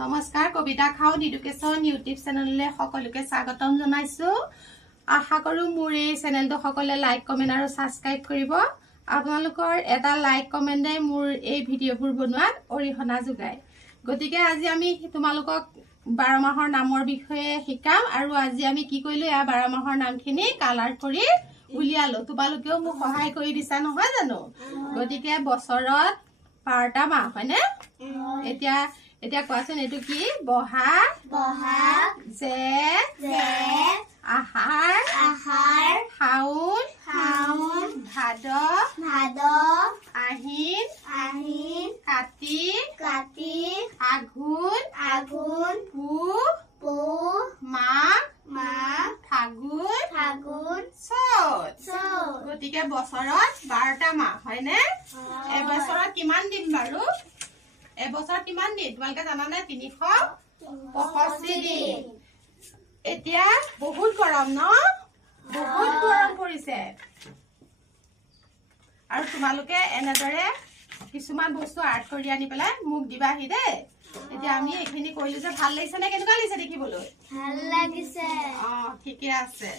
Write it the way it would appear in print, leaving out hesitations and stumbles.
নমস্কাৰ কবিতা খাউন education YouTube চেনেললৈ সকলোকে স্বাগতম জনাইছো। আশা কৰো মোৰ এই চেনেলটো সকলে লাইক কমেন্ট আৰু সাবস্ক্ৰাইব কৰিব। আপোনালোকৰ এটা লাইক কমেন্টে মোৰ এই ভিডিঅ'বোৰ বনোৱাত অৰিহণা যোগায়। গতিকে আজি আমি তোমালোকক 12 মাহৰ নামৰ বিষয়ে শিকাম আৰু আজি আমি কি কৰিলো এয়া 12 মাহৰ নামখিনি কালাৰ কৰি উলিয়ালো। তোমালোকেও মোক সহায় কৰি দিছা নহয় জানো? গতিকে বছৰত 12টা মাহ হয়নে? এতিয়া কোৱাচোন এইটো কি? বহাগ বহাগ জেঠ আহাৰ শাওন ভাদ আহিন কাতি আঘোণ পুহ মাঘ ফাগুন চ'ত। গতিকে বছৰত 12টা মাহ হয়নে? এবছৰত কিমান দিন বাৰু? এবছৰত কিমান দিন তোমালোকে জানানে? 365 দিন। এতিয়া বহুত গৰম ন? বহুত গৰম পৰিছে। আৰু তোমালোকে এনেদৰে কিছুমান বস্তু আৰ্ট কৰি আনি পেলাই মোক দিবাহি দেই। এতিয়া আমি এইখিনি কৰিলো যে ভাল লাগিছে নে? কেনেকুৱা লাগিছে দেখিবলৈ? ভাল লাগিছে। ঠিকে আছে।